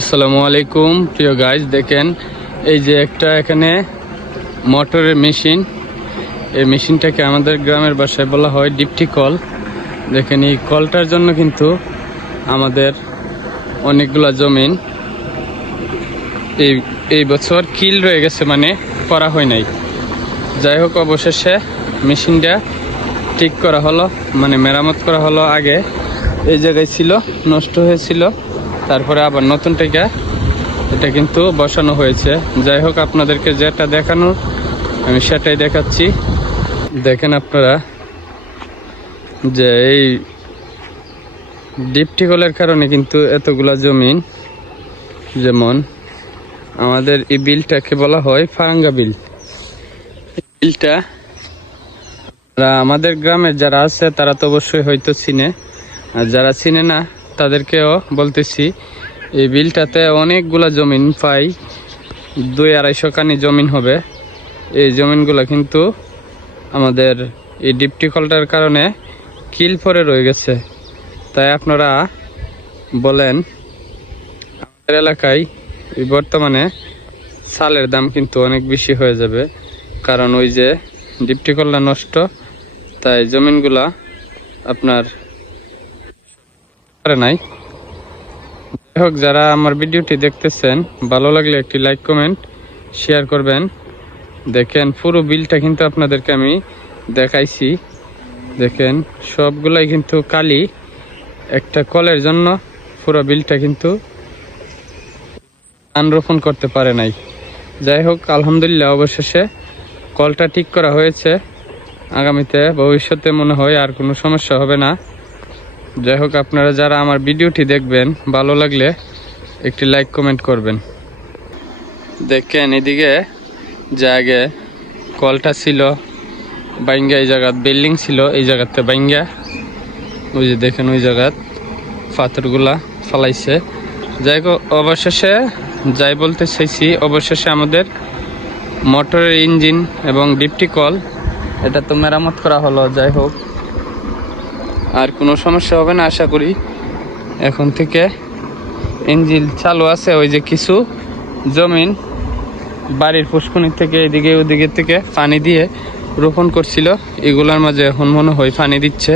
আসসালামু আলাইকুম প্রিয় গাইজ, দেখেন এই যে একটা এখানে মোটরের মেশিন। এই মেশিনটাকে আমাদের গ্রামের ভাষায় বলা হয় ডিপটি কল। দেখেন এই কলটার জন্য কিন্তু আমাদের অনেকগুলা জমিন এই এই বছর কিল রয়ে গেছে, মানে করা হয় নাই। যাই হোক, অবশেষে মেশিনটা ঠিক করা হলো, মানে মেরামত করা হলো। আগে এই জায়গায় ছিল, নষ্ট হয়েছিল, তারপরে আবার নতুন থেকে এটা কিন্তু বসানো হয়েছে। যাই হোক, আপনাদেরকে যেটা দেখানোর আমি সেটাই দেখাচ্ছি। দেখেন আপনারা যে এই ডিপটি কলের কারণে কিন্তু এতগুলা জমিন, যেমন আমাদের এই বিলটাকে বলা হয় ফারাঙ্গা বিল। বিলটা আমাদের গ্রামের যারা আছে তারা তো অবশ্যই হয়তো চিনে, আর যারা চিনে না তাদেরকেও বলতেছি, এই বিলটাতে অনেকগুলা জমিন, প্রায় 200-250 কানি জমিন হবে। এই জমিনগুলো কিন্তু আমাদের এই ডিপটি কলটার কারণে কিল পরে রয়ে গেছে। তাই আপনারা বলেন, আমাদের এলাকায় এই বর্তমানে চালের দাম কিন্তু অনেক বেশি হয়ে যাবে, কারণ ওই যে ডিপটি কলটা নষ্ট, তাই জমিনগুলা আপনার করে নাই। যাই হোক, যারা আমার ভিডিওটি দেখতেছেন, ভালো লাগলে একটি লাইক কমেন্ট শেয়ার করবেন। দেখেন পুরো বিলটা কিন্তু আপনাদেরকে আমি দেখাইছি। দেখেন সবগুলাই কিন্তু কালি, একটা কলের জন্য পুরো বিলটা কিন্তু ধান রোপণ করতে পারে নাই। যাই হোক, আলহামদুলিল্লাহ অবশেষে কলটা ঠিক করা হয়েছে। আগামীতে ভবিষ্যতে মনে হয় আর কোনো সমস্যা হবে না। যাই হোক, আপনারা যারা আমার ভিডিওটি দেখবেন, ভালো লাগলে একটি লাইক কমেন্ট করবেন। দেখেন এদিকে যে আগে কলটা ছিল বাইঙ্গা, এই জায়গাত বিল্ডিং ছিল, এই জায়গাতে বাইঙ্গা, ওই যে দেখেন ওই জায়গাত পাথরগুলা ফালাইছে। যাই হোক, অবশেষে যাই বলতে চাইছি, অবশেষে আমাদের মোটরের ইঞ্জিন এবং ডিপটি কল এটা তো মেরামত করা হলো। যাই হোক, আর কোনো সমস্যা হবে না আশা করি। এখন থেকে ইঞ্জিন চালু আছে। ওই যে কিছু জমিন বাড়ির পুষ্কুনি থেকে এদিকে ওদিকে থেকে পানি দিয়ে রোপণ করছিল, এগুলোর মাঝে এখন মনে হয় পানি দিচ্ছে।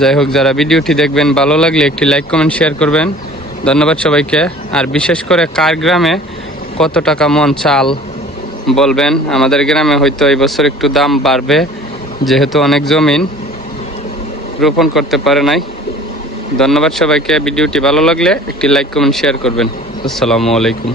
যাই হোক, যারা ভিডিওটি দেখবেন, ভালো লাগলে একটি লাইক কমেন্ট শেয়ার করবেন। ধন্যবাদ সবাইকে। আর বিশেষ করে কার গ্রামে কত টাকা মন চাল বলবেন। আমাদের গ্রামে হয়তো এই বছর একটু দাম বাড়বে, যেহেতু অনেক জমিন রোপণ করতে পারে নাই। ধন্যবাদ সবাইকে। ভিডিওটি ভালো লাগলে একটি লাইক কমেন্ট শেয়ার করবেন। আসসালামু আলাইকুম।